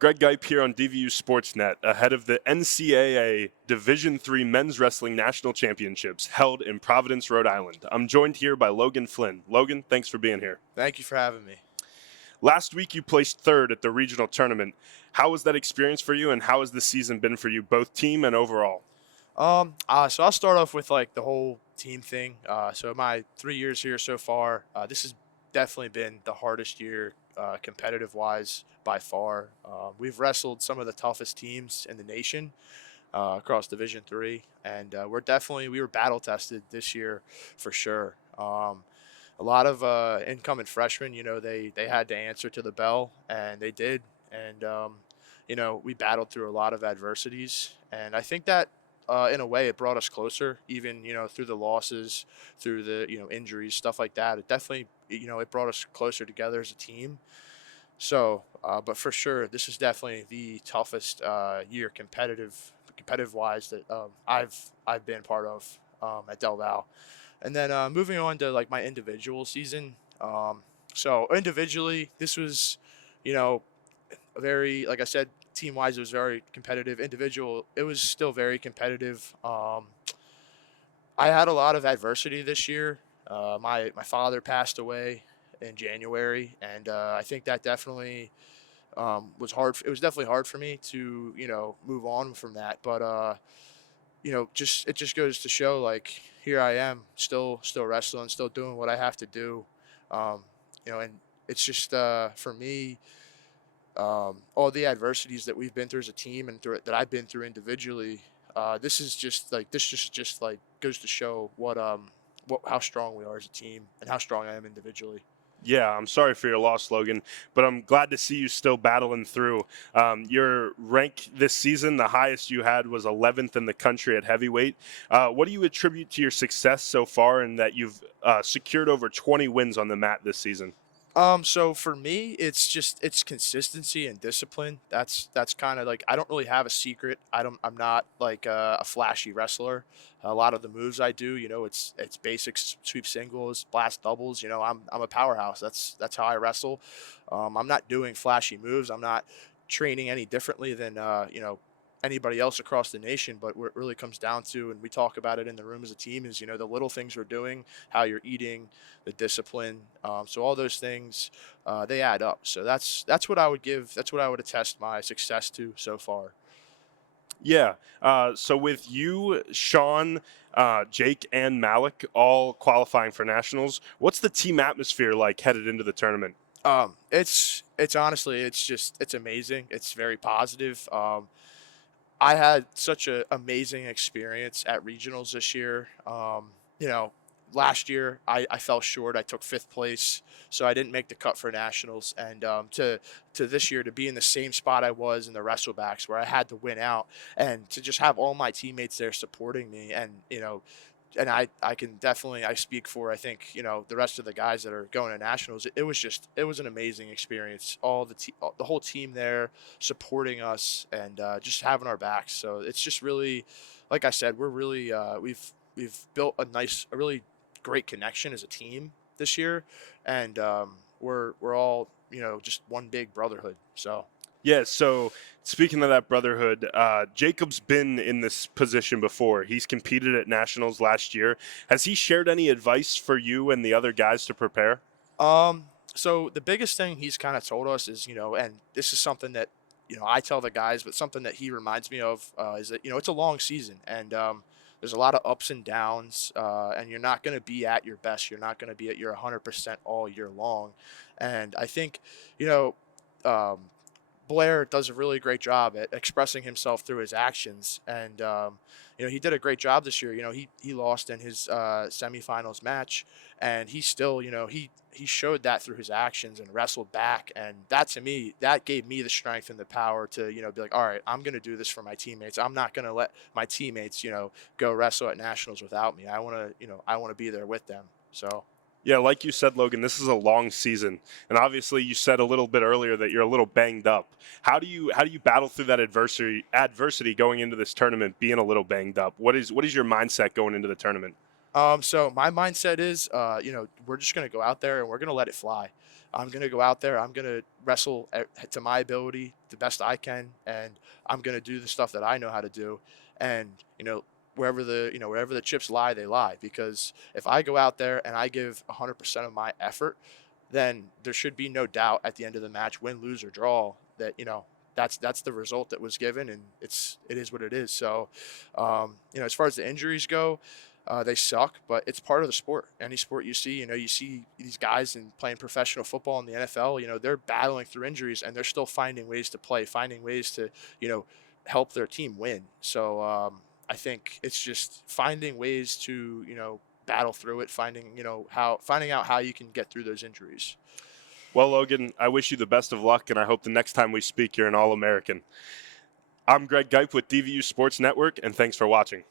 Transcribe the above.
Greg Geip here on DVU Sportsnet, ahead of the NCAA Division III Men's Wrestling National Championships held in Providence, Rhode Island. I'm joined here by Logan Flynn. Logan, thanks for being here. Thank you for having me. Last week you placed third at the regional tournament. How was that experience for you, and how has the season been for you, both team and overall? So I'll start off with the whole team thing. So my 3 years here so far, this has definitely been the hardest year competitive-wise by far. We've wrestled some of the toughest teams in the nation across Division III, and we were battle-tested this year for sure. A lot of incoming freshmen, they had to answer to the bell, and they did. And, we battled through a lot of adversities, and I think that in a way, it brought us closer, even, through the losses, through the, injuries, stuff like that. It definitely, it brought us closer together as a team. So, but for sure, this is definitely the toughest year competitive-wise that I've been part of at Del Val. And then moving on to my individual season. So individually, this was, very, like I said, team-wise, it was very competitive. Individual, it was still very competitive. I had a lot of adversity this year. My father passed away in January, and I think that definitely was hard. It was definitely hard for me to move on from that. But it just goes to show, here I am, still wrestling, still doing what I have to do. And it's just for me. All the adversities that we've been through as a team and that I've been through individually, this just goes to show how strong we are as a team and how strong I am individually. Yeah, I'm sorry for your loss, Logan, but I'm glad to see you still battling through. Your rank this season, the highest you had was 11th in the country at heavyweight. What do you attribute to your success so far and that you've secured over 20 wins on the mat this season? So for me, it's consistency and discipline. That's kind of I don't really have a secret. I'm not a flashy wrestler. A lot of the moves I do, it's basics, sweep singles, blast doubles. I'm a powerhouse. That's how I wrestle. I'm not doing flashy moves. I'm not training any differently than anybody else across the nation. But what it really comes down to, and we talk about it in the room as a team, is the little things we're doing, how you're eating, the discipline. So all those things they add up. So that's what I would give. That's what I would attest my success to so far. Yeah. So with you, Sean, Jake, and Malik all qualifying for nationals, what's the team atmosphere like headed into the tournament? It's honestly, it's amazing. It's very positive. I had such an amazing experience at regionals this year. Last year I fell short. I took 5th place, so I didn't make the cut for nationals. And to this year, to be in the same spot I was in the wrestlebacks where I had to win out, and to just have all my teammates there supporting me, and and I can definitely, I speak for, I think, the rest of the guys that are going to nationals. It was an amazing experience. The whole team there supporting us and just having our backs. So it's just really, like I said, we're really we've built a really great connection as a team this year, and we're all just one big brotherhood. So. Yeah, so speaking of that brotherhood, Jacob's been in this position before. He's competed at nationals last year. Has he shared any advice for you and the other guys to prepare? So the biggest thing he's kind of told us is, and this is something that, I tell the guys, but something that he reminds me of is that, it's a long season, and there's a lot of ups and downs, and you're not going to be at your best. You're not going to be at your 100% all year long. And I think, Blair does a really great job at expressing himself through his actions, and he did a great job this year. He lost in his semifinals match, and he still, he showed that through his actions and wrestled back, and that, to me, that gave me the strength and the power to be like, all right, I'm going to do this for my teammates. I'm not going to let my teammates go wrestle at nationals without me. I want to be there with them. So. Yeah, like you said, Logan, this is a long season, and obviously you said a little bit earlier that you're a little banged up. How do you battle through that adversity going into this tournament, being a little banged up? What is your mindset going into the tournament? So my mindset is, we're just going to go out there and we're going to let it fly. I'm going to go out there. I'm going to wrestle to my ability the best I can, and I'm going to do the stuff that I know how to do. And wherever the chips lie, they lie. Because if I go out there and I give 100% of my effort, then there should be no doubt at the end of the match, win, lose, or draw, that that's the result that was given, and it is what it is. So, as far as the injuries go, they suck, but it's part of the sport. Any sport you see, you see these guys playing professional football in the NFL. They're battling through injuries, and they're still finding ways to play, finding ways to help their team win. So I think it's just finding ways to battle through it, finding out how you can get through those injuries. Well, Logan, I wish you the best of luck, and I hope the next time we speak, you're an All-American. I'm Greg Geip with DVU Sports Network, and thanks for watching.